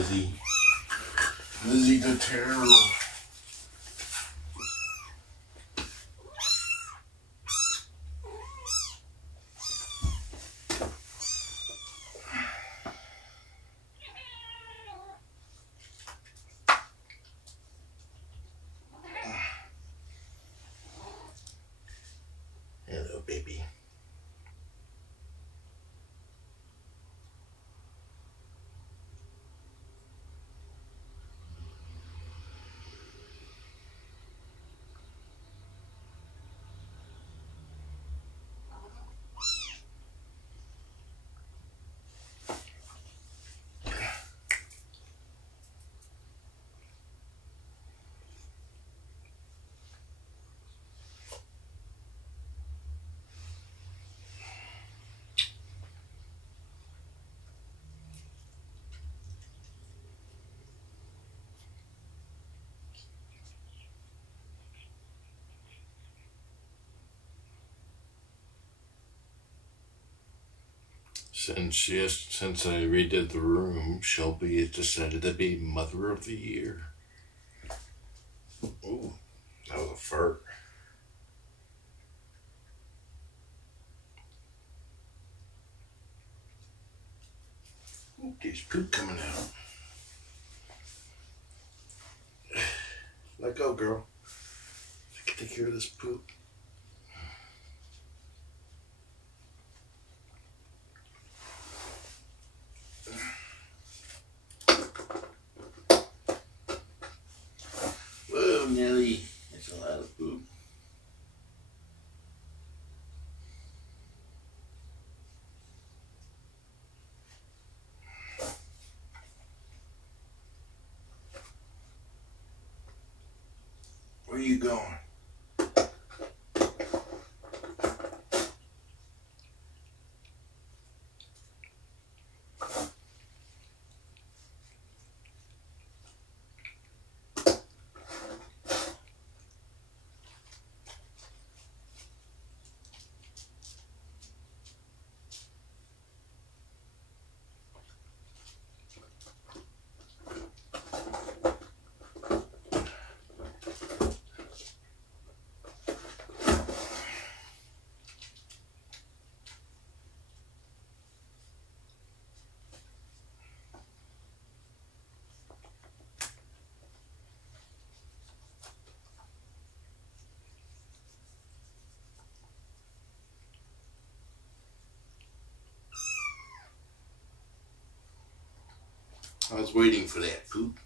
Lizzie. Lizzie the Terror. Hello, baby. Since I redid the room, Shelby has decided to be Mother of the Year. Ooh, that was a fart. Ooh, there's poop coming out. Let go, girl. I can take care of this poop. Whoa, Nelly. It's a lot of poop. Where are you going? I was waiting for that poop.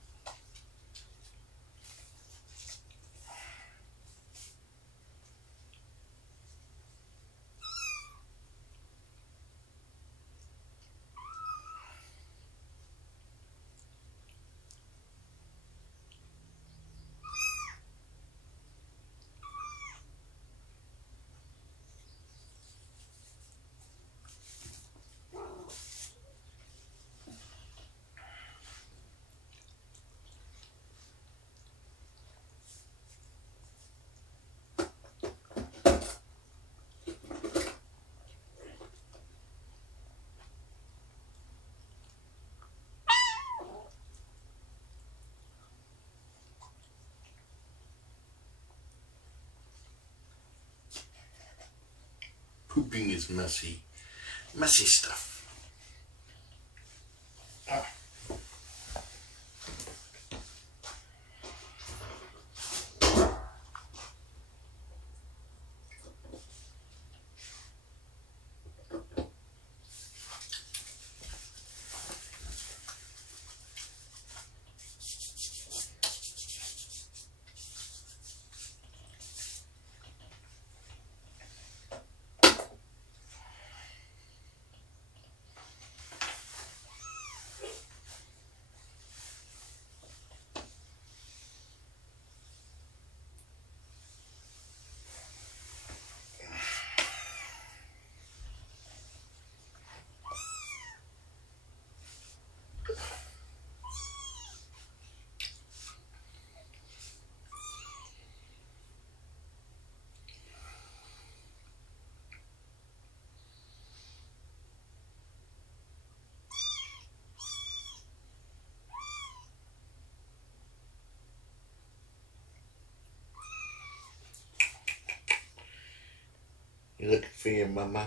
Pooping is messy. Messy stuff. Ah. You looking for your mama?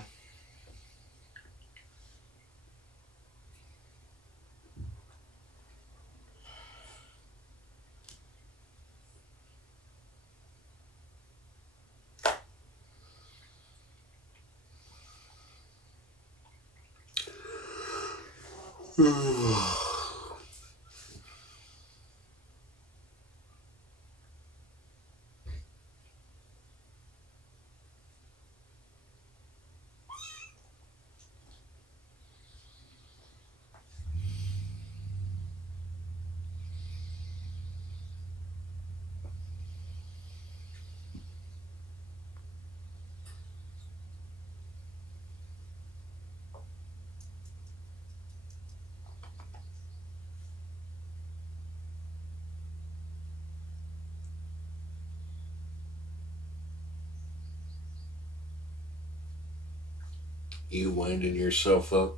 You winding yourself up?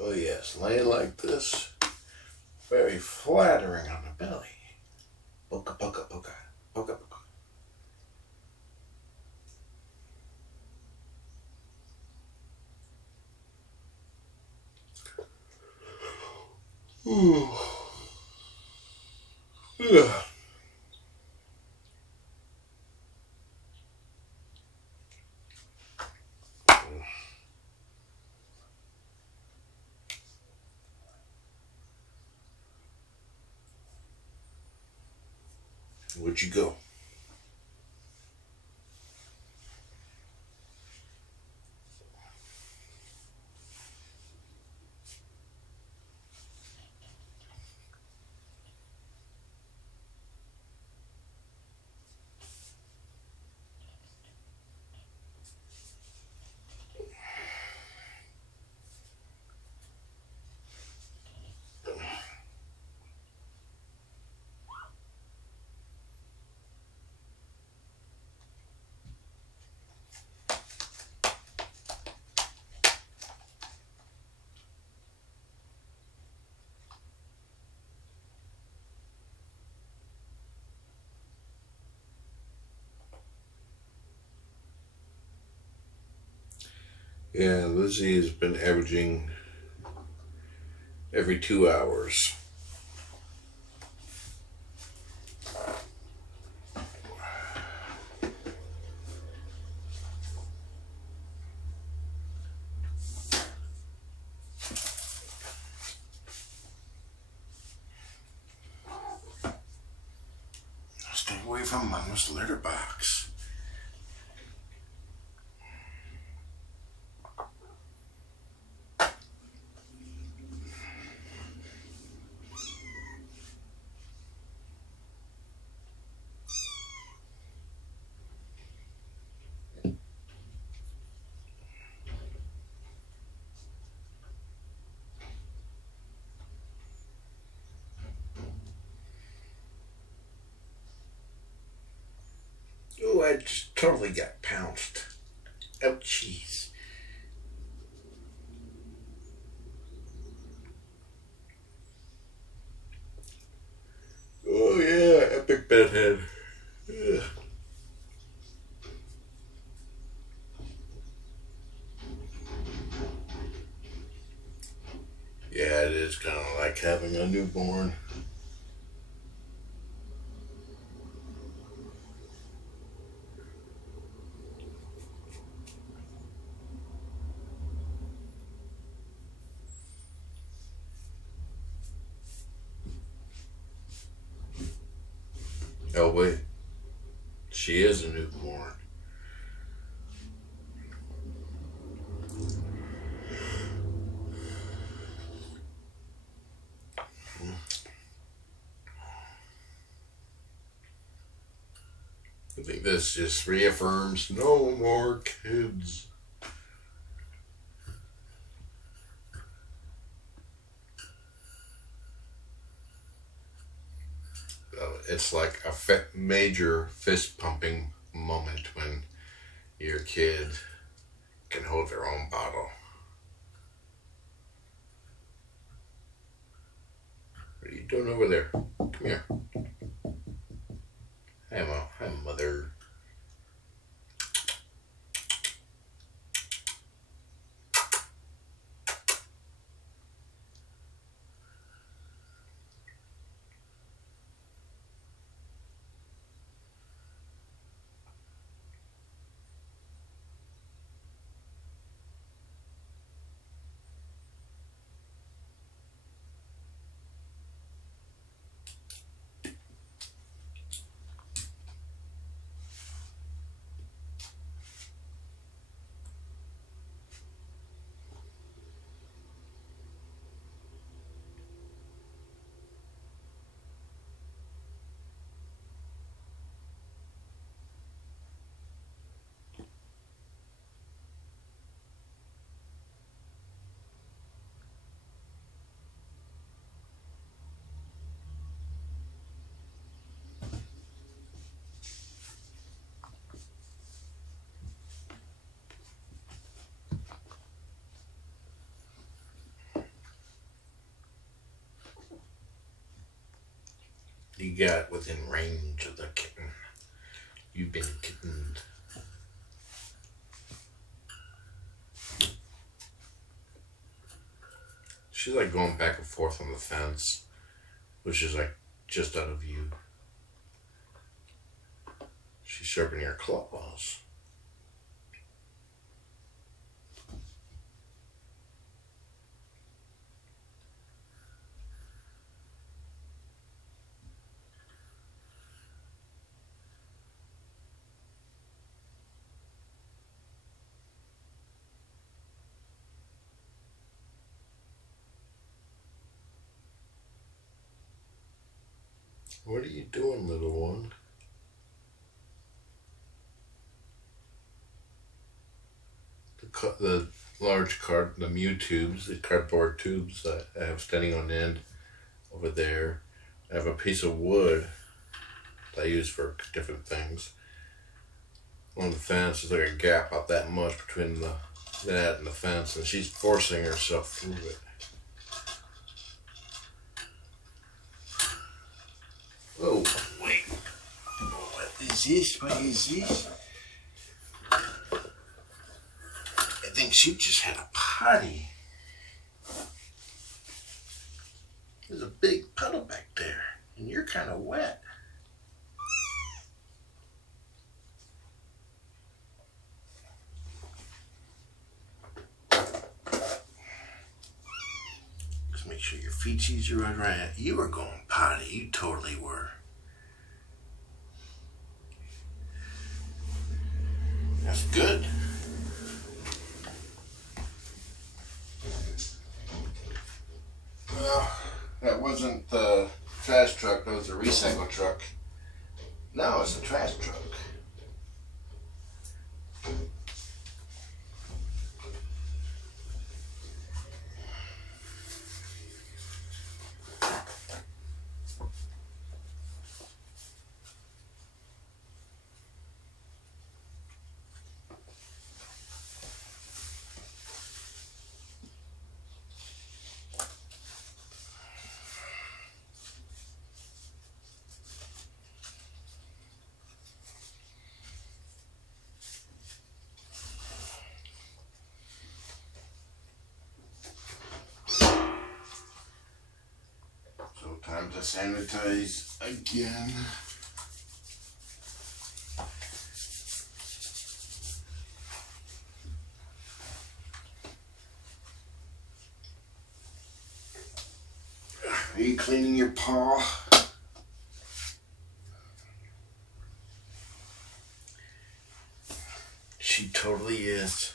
Oh yes, laying like this, very flattering on the belly. Poka, poka, poka, poka, poka. Ooh. Yeah. Where'd you go? Yeah, Lizzie has been averaging every 2 hours. Stay away from Mama's litter box. Oh, I just totally got pounced. Oh, jeez. Oh, yeah, epic bedhead. Ugh. Yeah, it is kind of like having a newborn. Oh wait, she is a newborn. I think this just reaffirms no more kids. It's like a major fist pumping moment when your kid can hold their own bottle. What are you doing over there? Come here. Hi, Mom. Hi, Mother. You got within range of the kitten. You've been kittened. She's like going back and forth on the fence, which is like just out of view. She's sharpening her claws. What are you doing, little one? The large the Mew tubes, the cardboard tubes that I have standing on end over there. I have a piece of wood that I use for different things. On the fence, there's like a gap about that much between that and the fence, and she's forcing herself through it. Oh, wait. What is this? What is this? I think she just had a potty. There's a big puddle back there, and you're kind of wet. Just make sure your feetsies are right. You were going potty. You totally were. That's good. Well, that wasn't the trash truck, that was the recycle truck. Now it's the trash truck. Time to sanitize again. Are you cleaning your paw? totally is.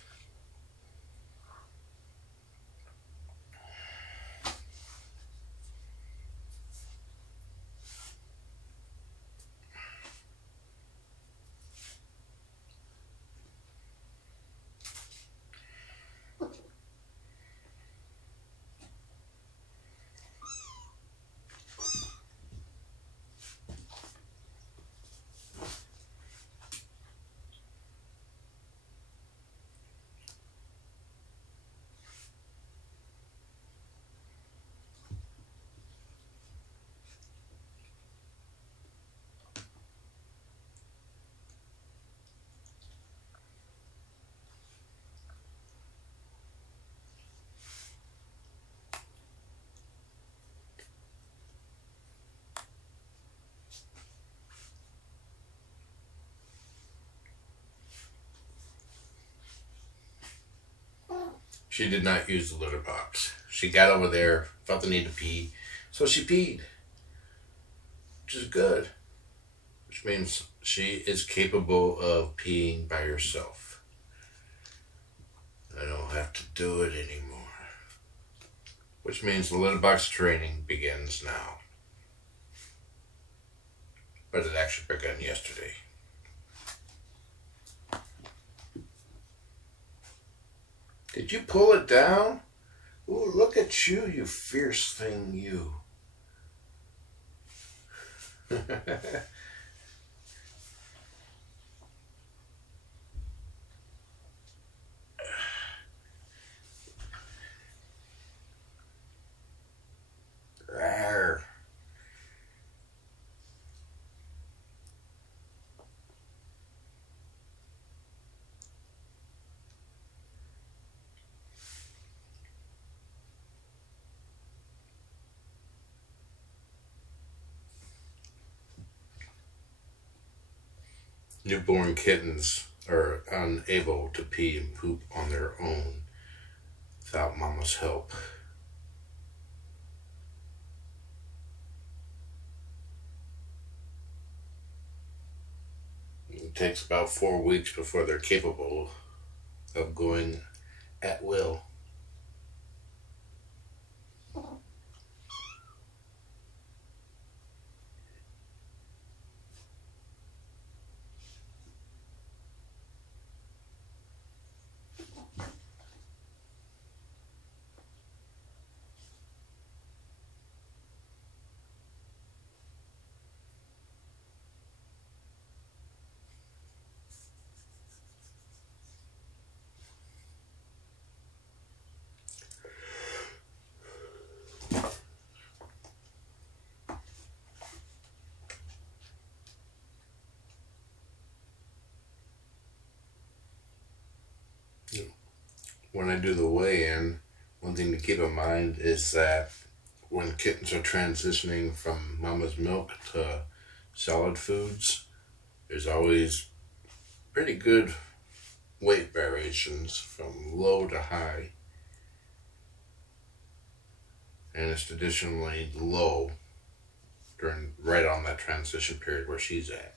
She did not use the litter box. She got over there, felt the need to pee, so she peed, which is good, which means she is capable of peeing by herself. I don't have to do it anymore, which means the litter box training begins now. But it actually began yesterday. Did you pull it down? Ooh, look at you, you fierce thing, you. Rawr. Newborn kittens are unable to pee and poop on their own without mama's help. It takes about 4 weeks before they're capable of going at will. When I do the weigh-in, one thing to keep in mind is that when kittens are transitioning from mama's milk to solid foods, there's always pretty good weight variations from low to high. And it's traditionally low during right on that transition period where she's at.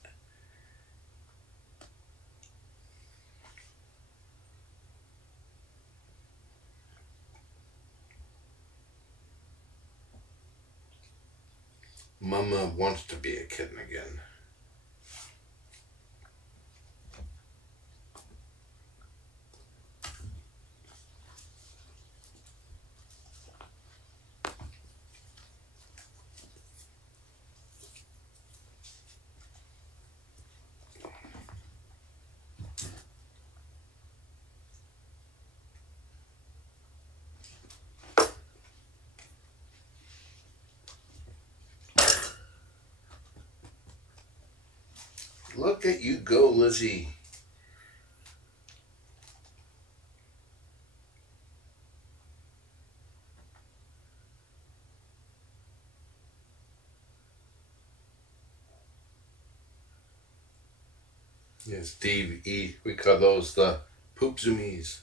Mama wants to be a kitten again. Look at you go, Lizzie. Yes, Steve E. We call those the poop zoomies.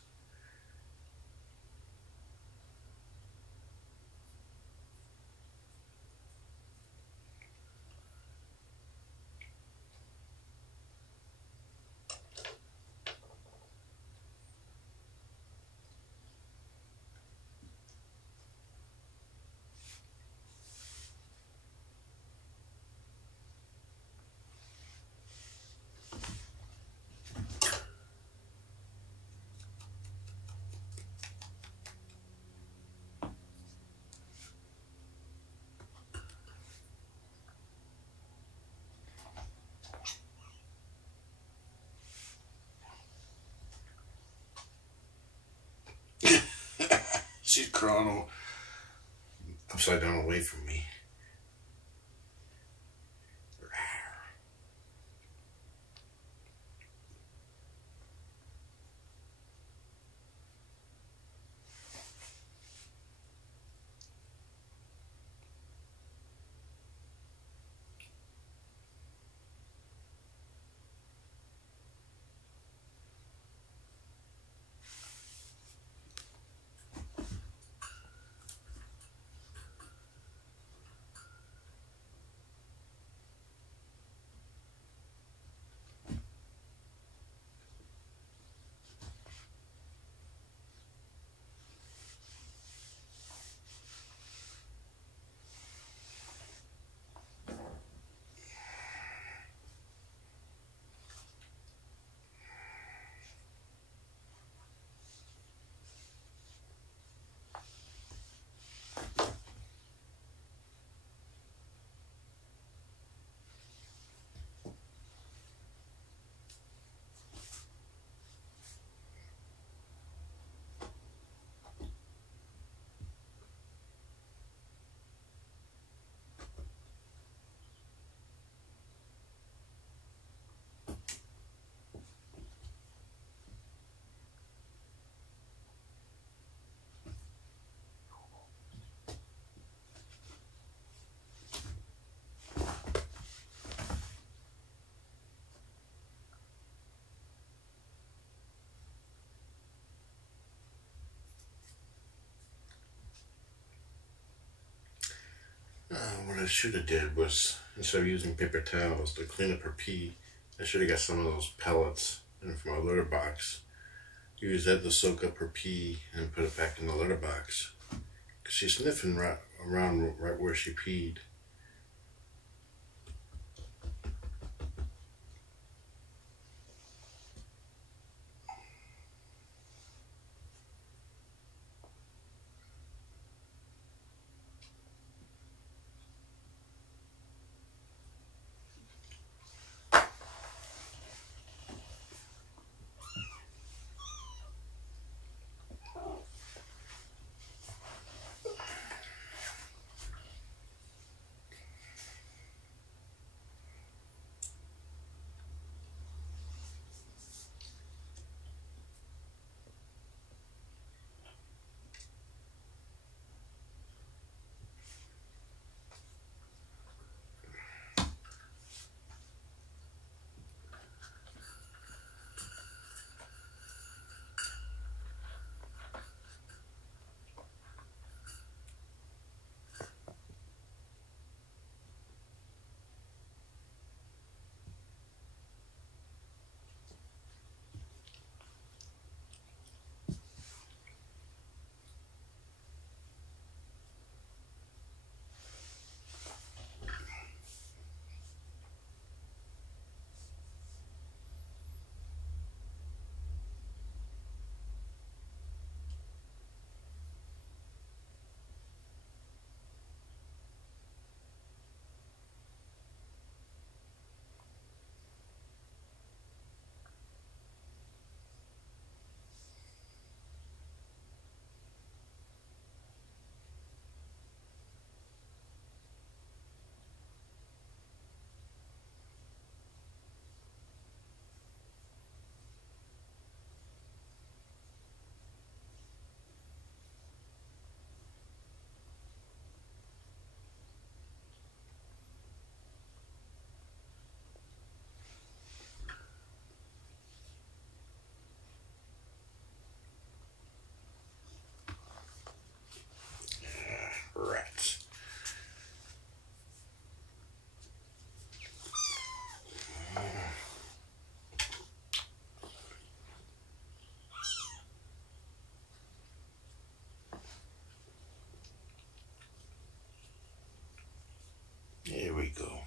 drawn upside down away from me. What I should have did was, instead of using paper towels to clean up her pee, I should have got some of those pellets from my litter box. Use that to soak up her pee and put it back in the litter box. Because she's sniffing around right where she peed. Rats. Here we go.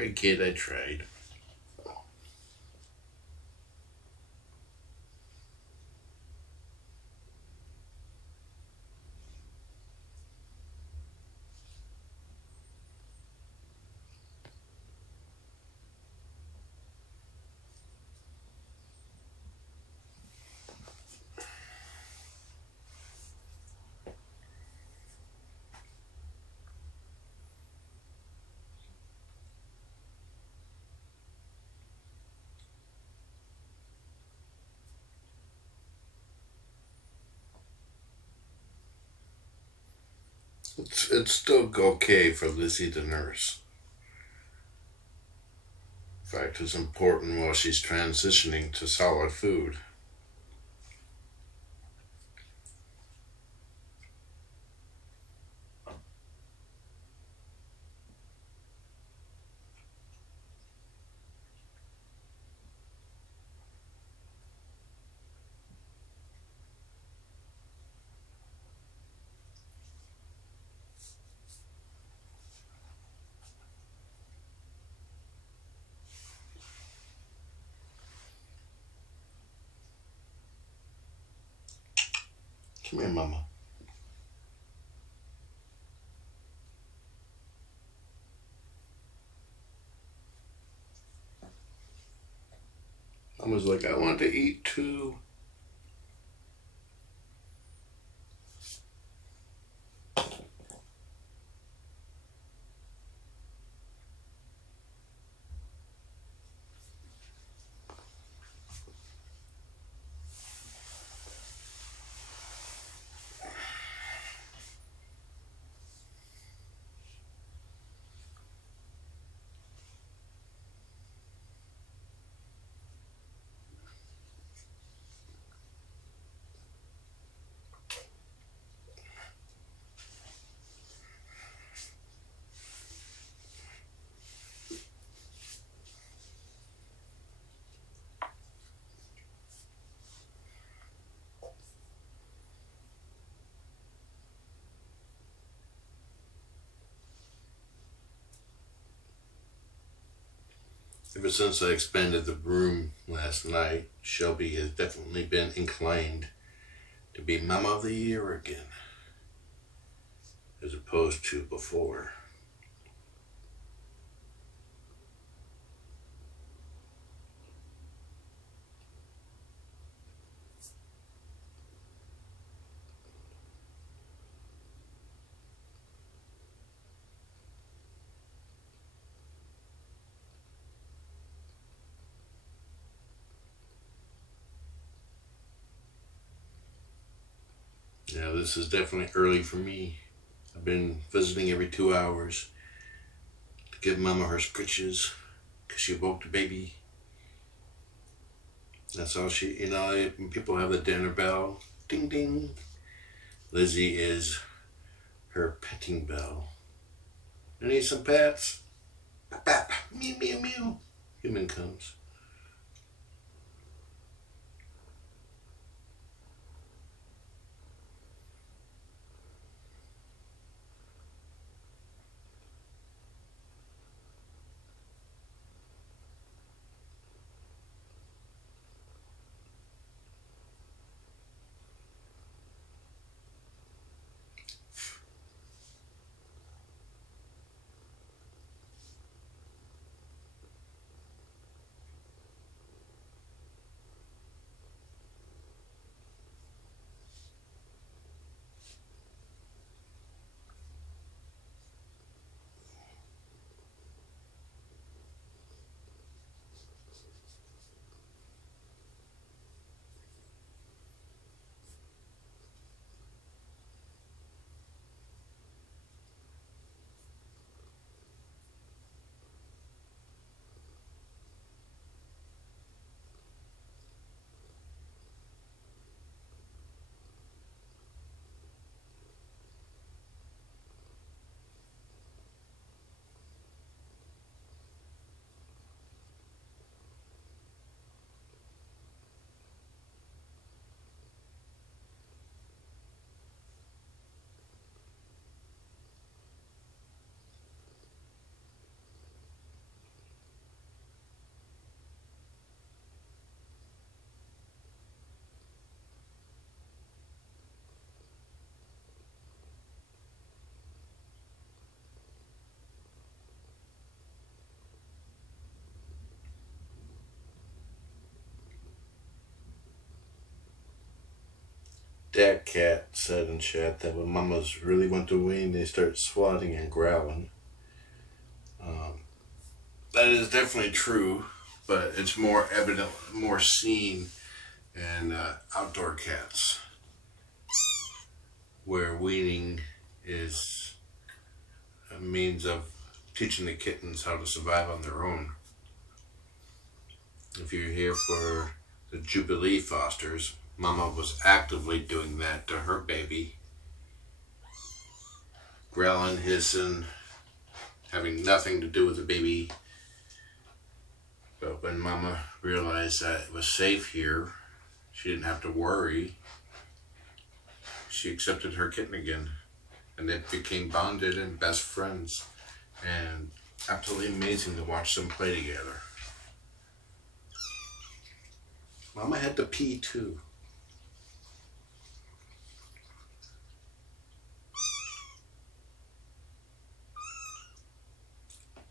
Sorry, kid, I tried. It's still okay for Lizzie to nurse. In fact, it's important while she's transitioning to solid food. Come here, Mama. Mama's like, I want to eat too. Ever since I expanded the room last night, Shelby has definitely been inclined to be Mama of the Year again, as opposed to before. Yeah, this is definitely early for me. I've been visiting every 2 hours to give Mama her skritches because she woke the baby. That's all she, when people have the dinner bell, ding ding. Lizzie is her petting bell. I need some pets. Pap, pap, mew, mew, mew. Human comes. that cat said in chat that when mamas really want to wean, they start swatting and growling. That is definitely true, but it's more evident, more seen in outdoor cats, where weaning is a means of teaching the kittens how to survive on their own. If you're here for the Jubilee fosters, Mama was actively doing that to her baby. Growling, hissing, having nothing to do with the baby. But when Mama realized that it was safe here, she didn't have to worry. She accepted her kitten again, and they became bonded and best friends. And absolutely amazing to watch them play together. Mama had to pee too.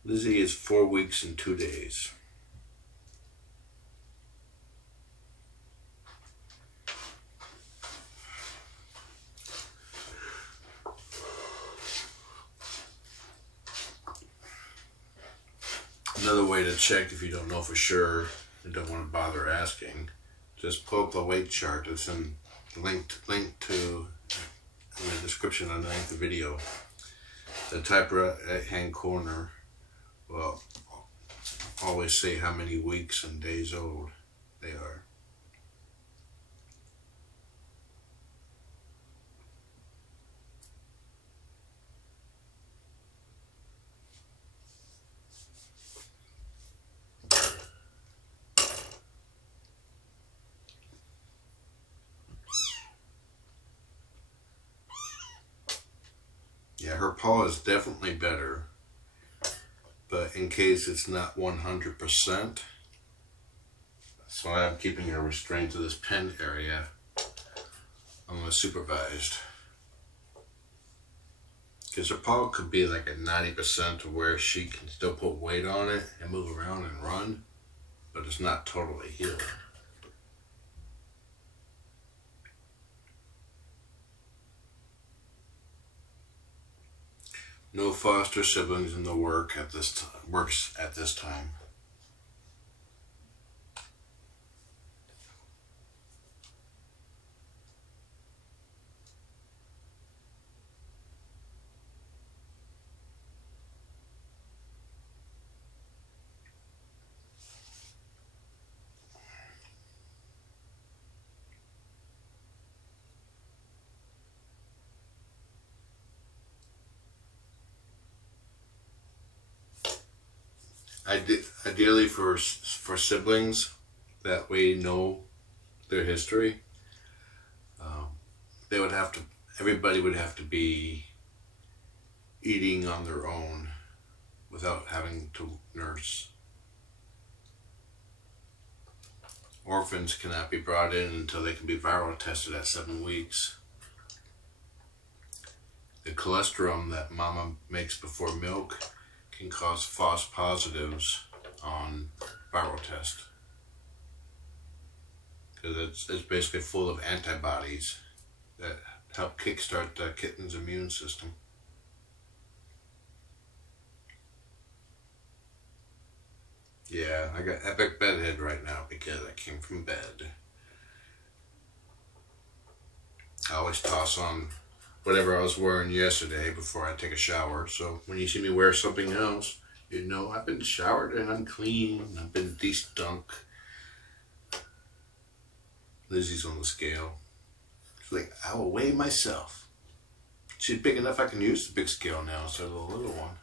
Lizzie is 4 weeks and 2 days. Another way to check if you don't know for sure and don't want to bother asking, just pull up the weight chart. It's linked to in the description underneath the video. The top right hand corner will always say how many weeks and days old they are. Yeah, her paw is definitely better, but in case it's not 100%, that's why I'm keeping her restrained to this pen area unsupervised. Because her paw could be like at 90% to where she can still put weight on it and move around and run, but it's not totally healed. No foster siblings in the works at this time. Ideally for siblings that we know their history, everybody would have to be eating on their own without having to nurse. Orphans cannot be brought in until they can be viral tested at 7 weeks. The cholesterol that mama makes before milk can cause false positives on viral test, because it's basically full of antibodies that help kickstart the kitten's immune system. Yeah, I got epic bedhead right now because I came from bed. I always toss on whatever I was wearing yesterday before I take a shower, so when you see me wear something else, you know I've been showered and I'm clean, I've been de-stunk. Lizzie's on the scale. She's like, I will weigh myself. She's big enough I can use the big scale now instead of the little one.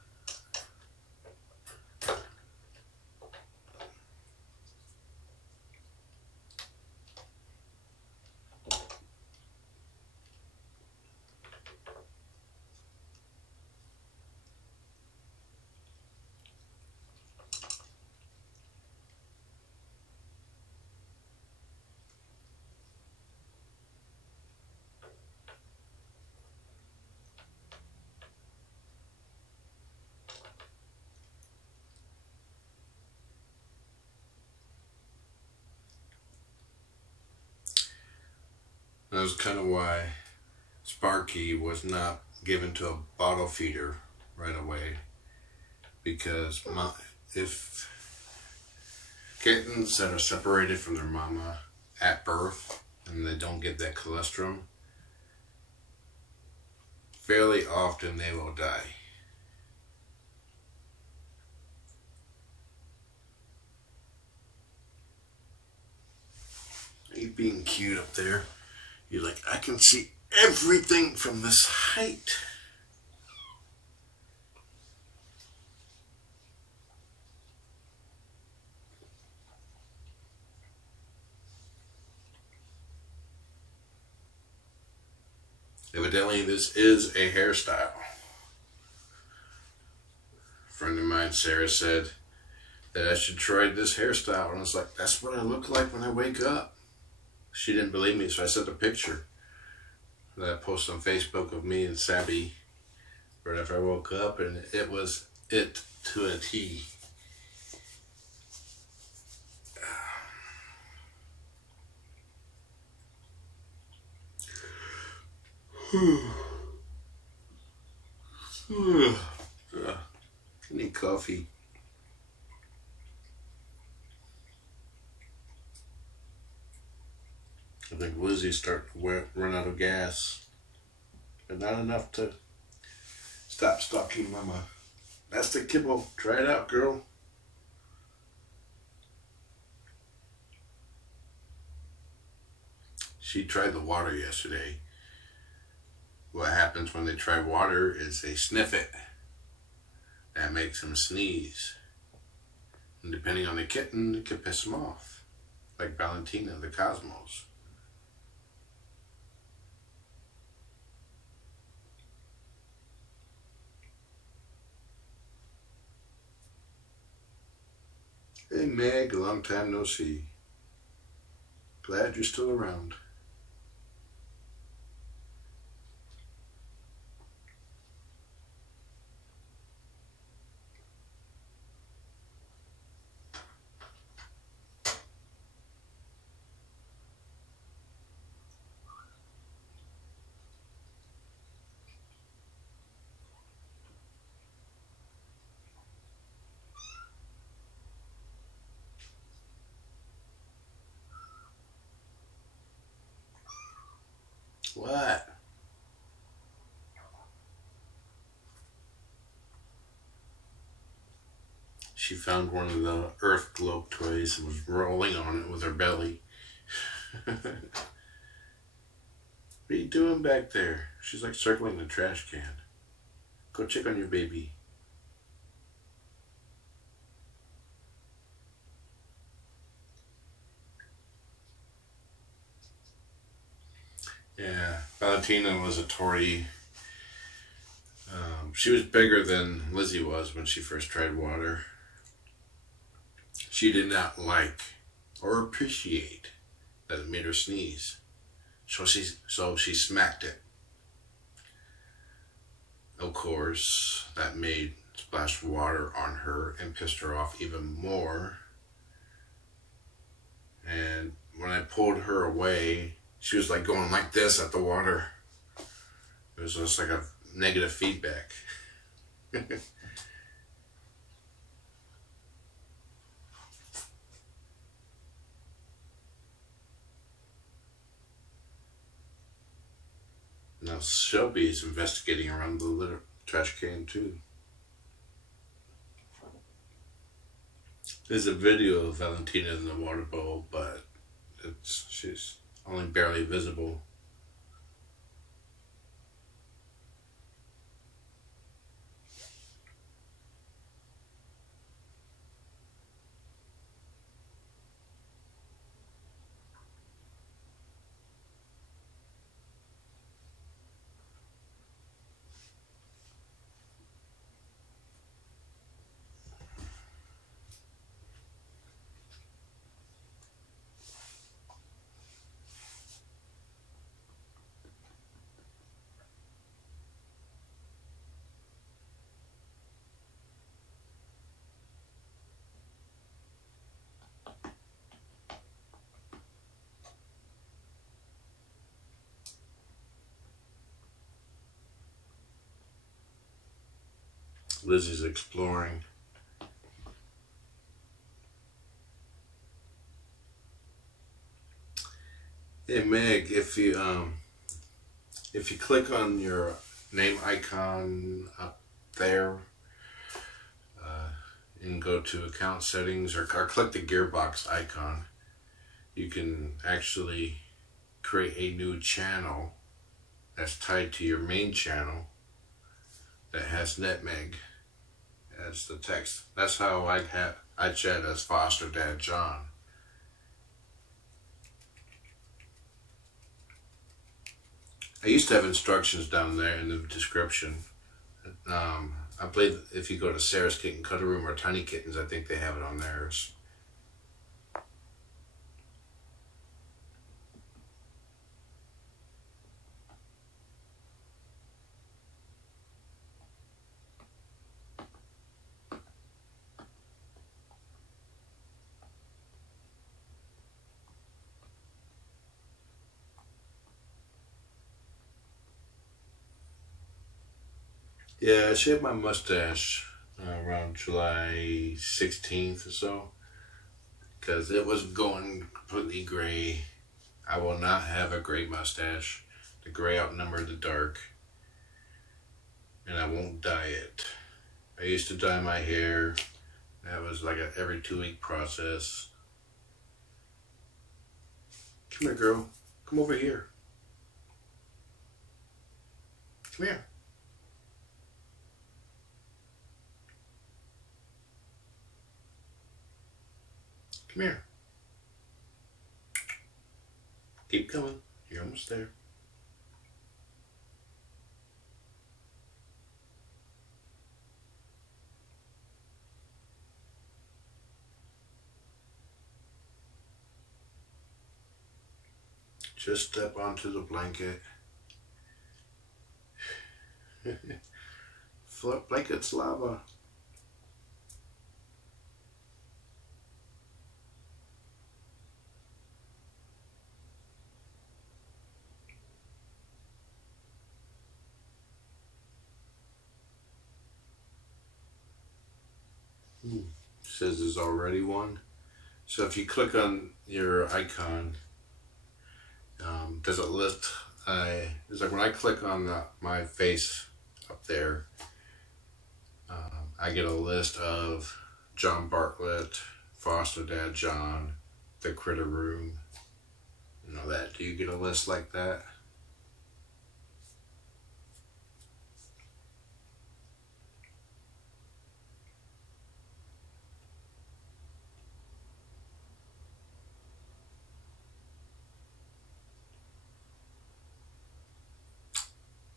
was kind of why Sparky was not given to a bottle feeder right away, because if kittens that are separated from their mama at birth and they don't get that colostrum, fairly often they will die. You being cute up there. You're like, I can see everything from this height. Evidently, this is a hairstyle. A friend of mine, Sarah, said that I should try this hairstyle. And I was like, that's what I look like when I wake up. She didn't believe me, so I sent a picture that I posted on Facebook of me and Sabby right after I woke up, and it was it to a T. I need coffee. I think Lizzie's starting to run out of gas, but not enough to stop stalking Mama. That's the kibble. Try it out, girl. She tried the water yesterday. What happens when they try water is they sniff it. That makes them sneeze. And depending on the kitten, it could piss them off. Like Valentina, the Cosmos. Hey Meg, long time no see. Glad you're still around. What? She found one of the Earth Globe toys and was rolling on it with her belly. What are you doing back there? She's like circling the trash can. Go check on your baby. Yeah, Valentina was a Tory. She was bigger than Lizzie was when she first tried water. She did not like or appreciate that it made her sneeze. So she smacked it. Of course, that made splashed water on her and pissed her off even more. And when I pulled her away, she was like going like this at the water. It was just like a negative feedback. Now Shelby is investigating around the litter trash can too. There's a video of Valentina in the water bowl, but she's only barely visible. Lizzie's exploring. Hey Meg, if you click on your name icon up there and go to account settings, or click the gearbox icon, you can actually create a new channel that's tied to your main channel that has Nutmeg as the text. That's how I chat as Foster Dad John. I used to have instructions down there in the description. I believe if you go to Sarah's Kitten Cuddle Room or Tiny Kittens, I think they have it on theirs. Yeah, I shaved my mustache around July 16th or so, because it was going completely gray. I will not have a gray mustache. The gray outnumbered the dark, and I won't dye it. I used to dye my hair. That was like a every 2-week process. Come here, girl. Come over here. Come here. Come here. Keep coming. You're almost there. Just step onto the blanket. Float blanket's lava. Says there's already one. So if you click on your icon, does it list? It's like when I click on my face up there, I get a list of John Bartlett, Foster Dad John, the Critter Room, and all that. Do you get a list like that?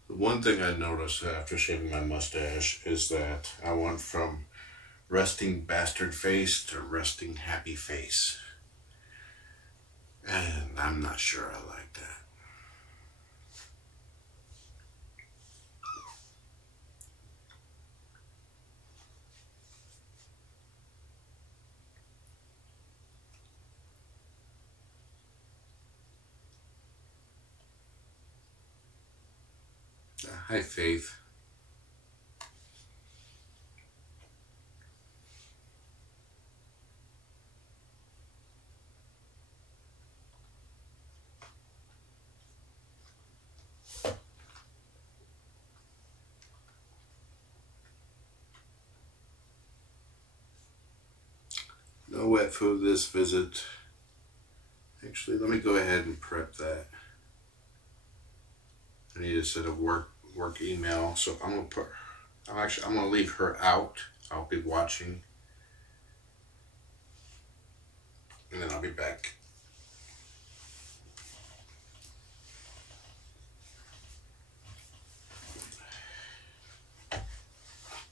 One thing I noticed after shaving my mustache is that I went from resting bastard face to resting happy face. And I'm not sure I like that. Hi, Faith. No wet food this visit. Actually, let me go ahead and prep that. I need to set a work email, so I'm gonna leave her out. I'll be watching, and then I'll be back.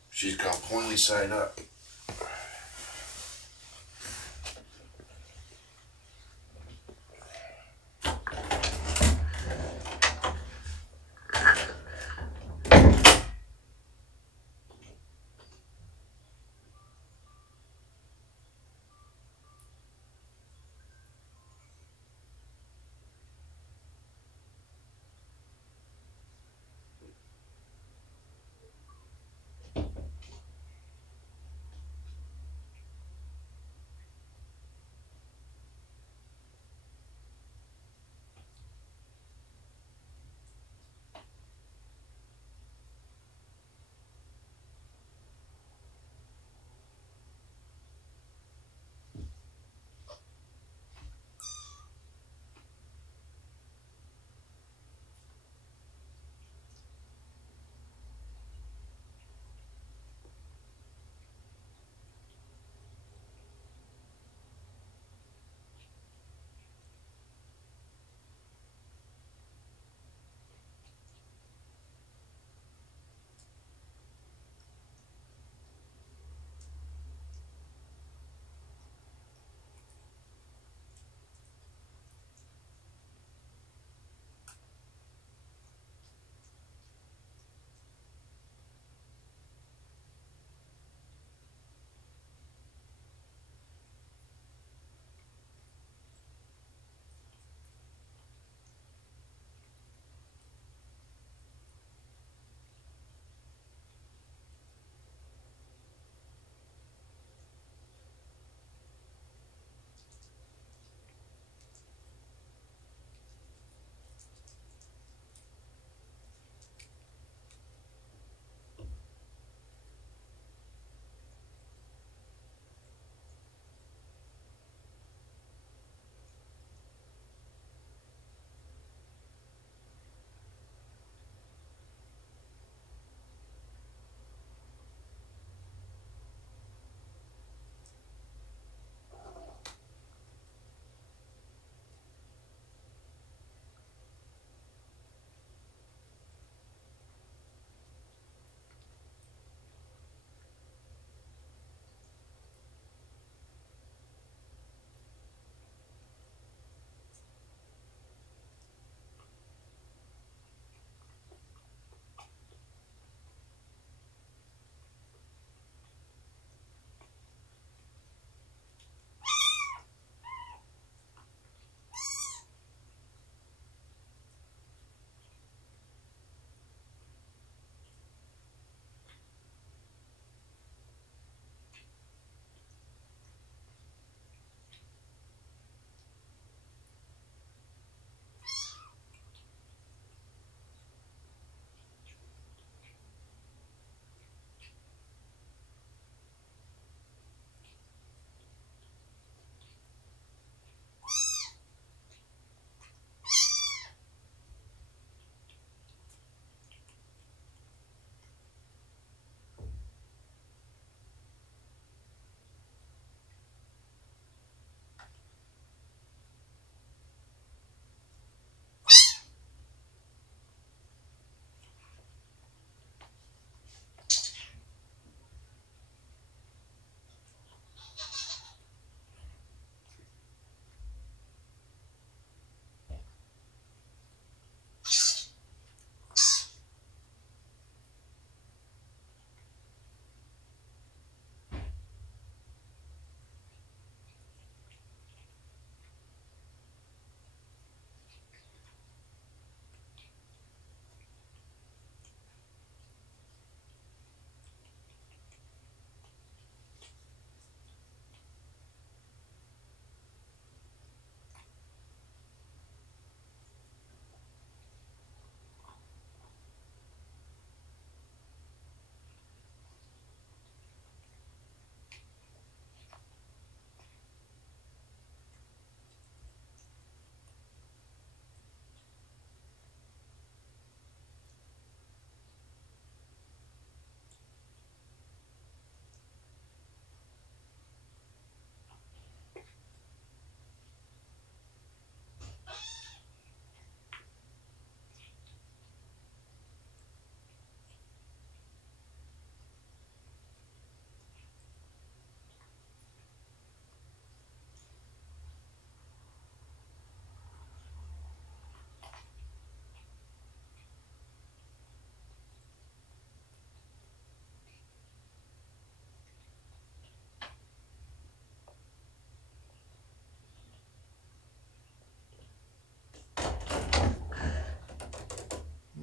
She's completely side up.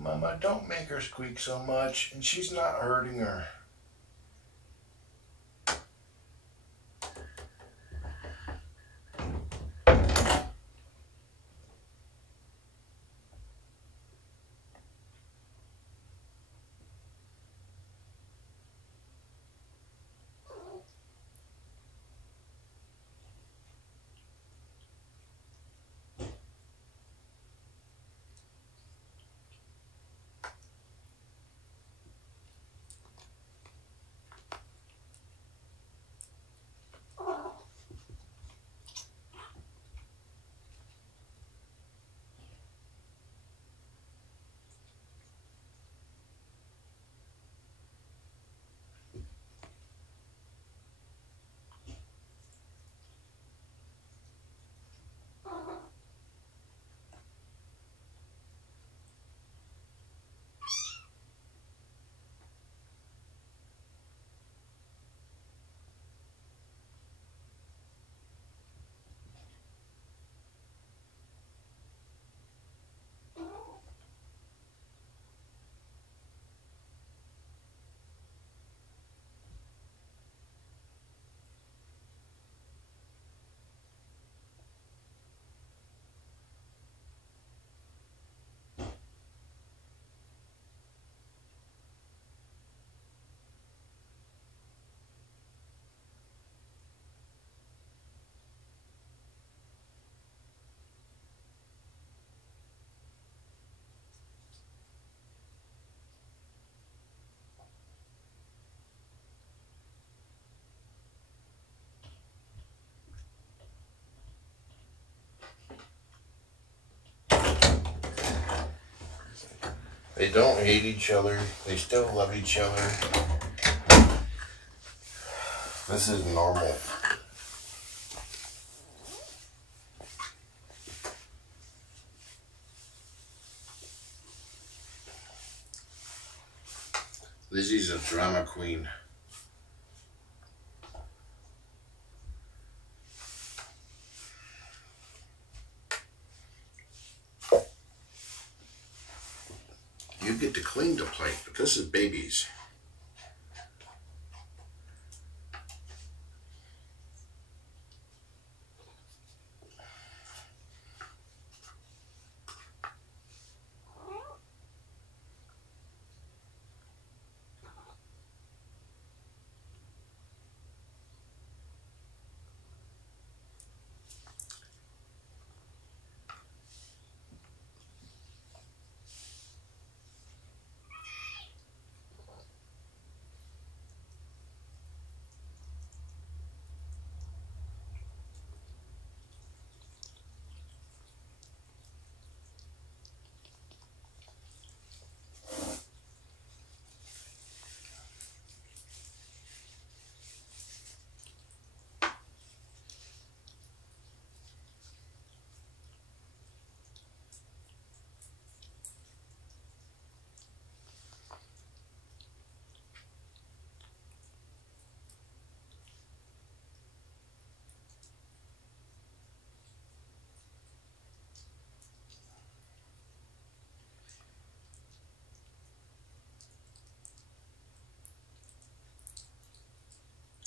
Mama, don't make her squeak so much, and she's not hurting her. They don't hate each other. They still love each other. This is normal. Lizzie's a drama queen. You get to clean the plate, but this is babies.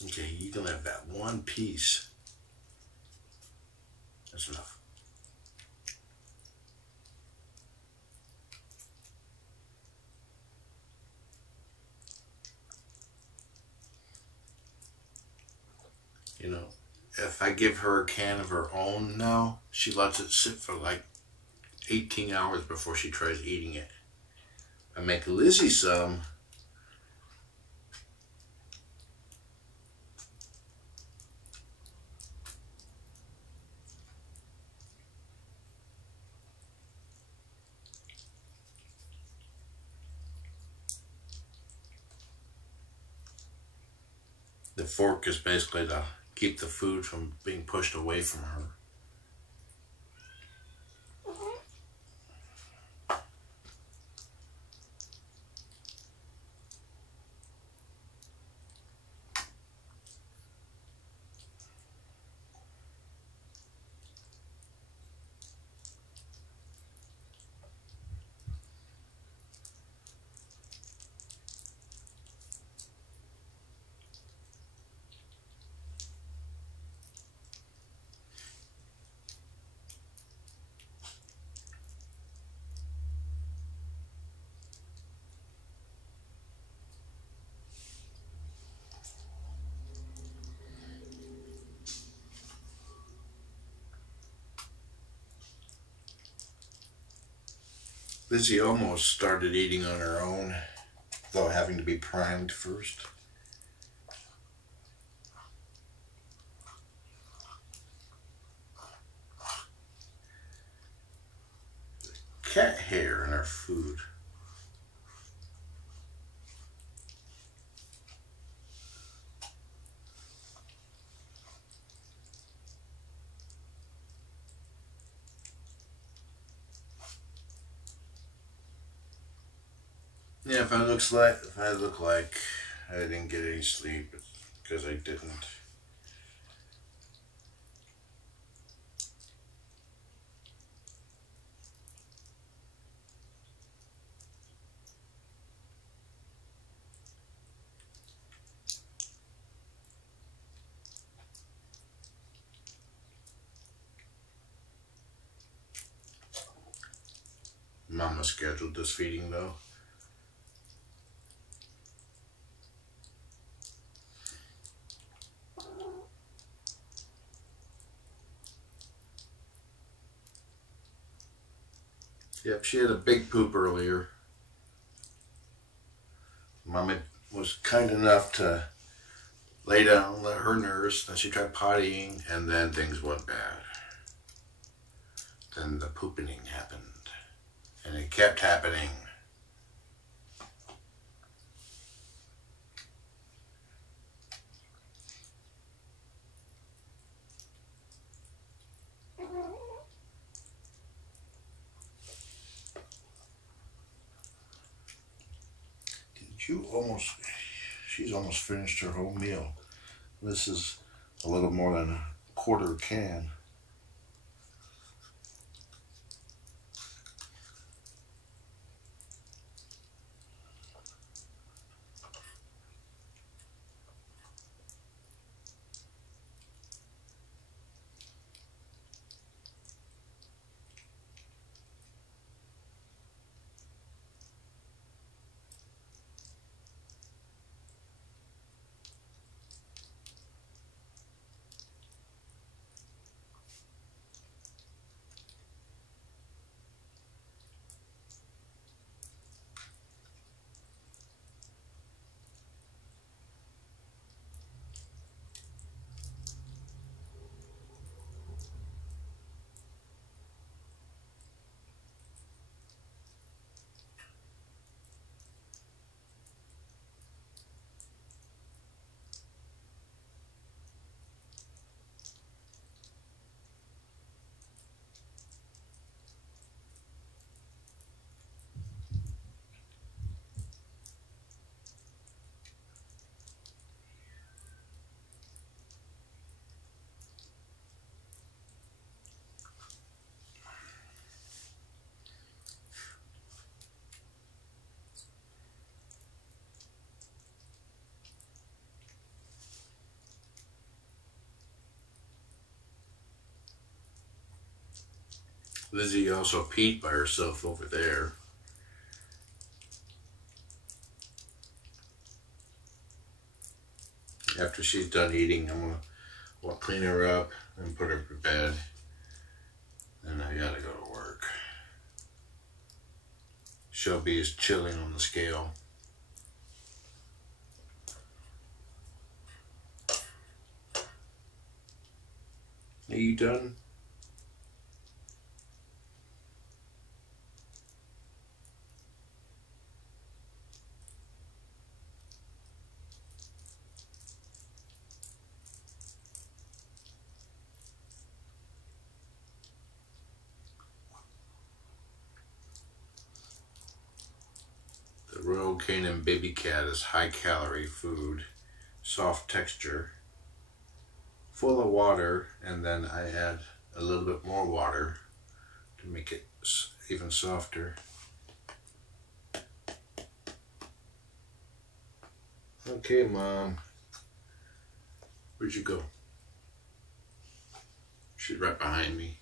Okay, you can have that one piece. That's enough. You know, if I give her a can of her own now, she lets it sit for like 18 hours before she tries eating it. I make Lizzie some. The fork is basically to keep the food from being pushed away from her. Lizzie almost started eating on her own, though having to be primed first. Cat hair in her food. Yeah, if I look like I didn't get any sleep, it's because I didn't. Mama scheduled this feeding though. Yep, she had a big poop earlier. Mama was kind enough to lay down and let her nurse. Then she tried pottying, and then things went bad. Then the pooping happened, and it kept happening. She's almost finished her whole meal. This is a little more than a quarter can. Lizzie also peed by herself over there. After she's done eating, I'm gonna clean her up and put her to bed. Then I gotta go to work. Shelby is chilling on the scale. Are you done? The Royal Canin baby cat is high calorie food, soft texture, full of water, and then I add a little bit more water to make it even softer. Okay, Mom. Where'd you go? She's right behind me.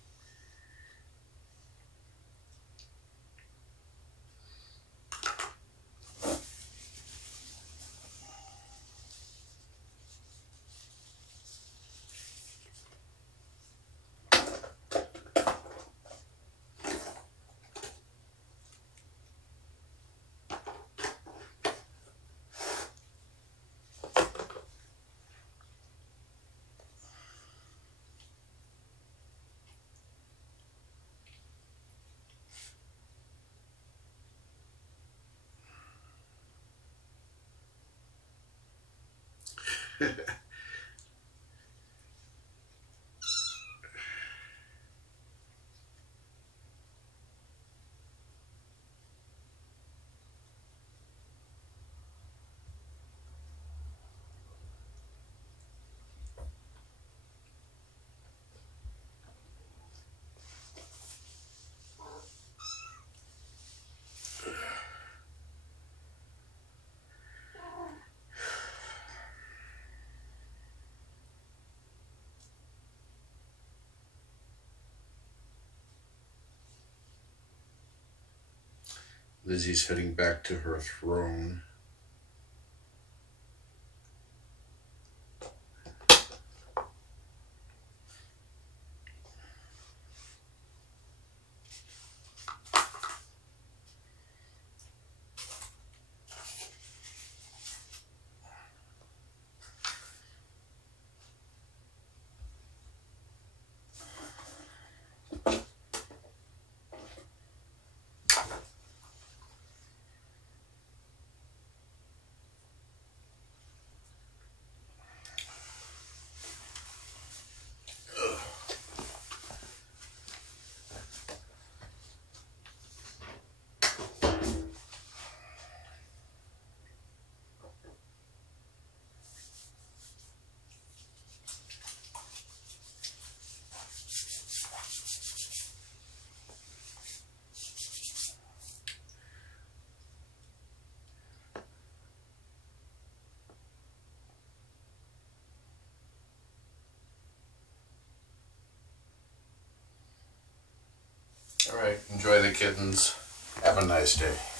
Lizzie's heading back to her throne. All right, enjoy the kittens. Have a nice day.